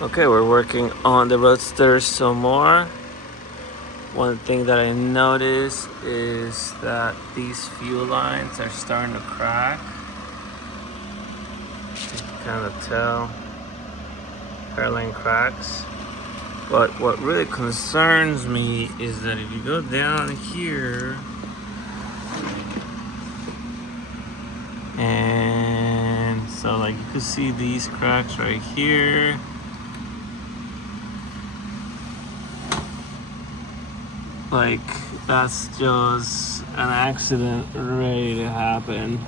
Okay, we're working on the Roadster some more. One thing that I noticed is that these fuel lines are starting to crack. You can kind of tell hairline cracks. But what really concerns me is that if you go down here and so like you can see these cracks right here. Like that's just an accident ready to happen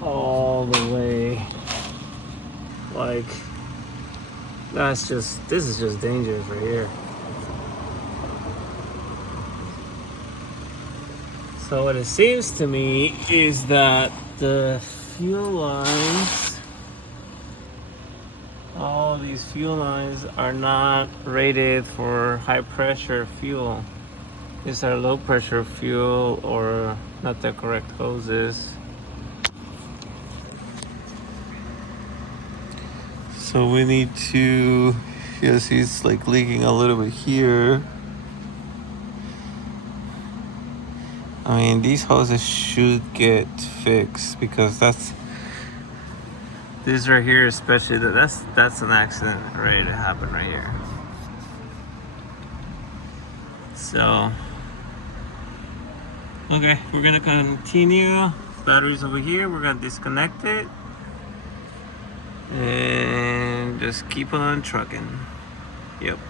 all the way. Like this is just dangerous right here. So what it seems to me is that the fuel lines, all these fuel lines are not rated for high pressure fuel. These are low pressure fuel or not the correct hoses. So we need to, yes, it's like leaking a little bit here. I mean, these hoses should get fixed because this right here, especially that's an accident ready to happen right here. So, okay, we're gonna continue. Batteries over here, we're gonna disconnect it and just keep on trucking. Yep.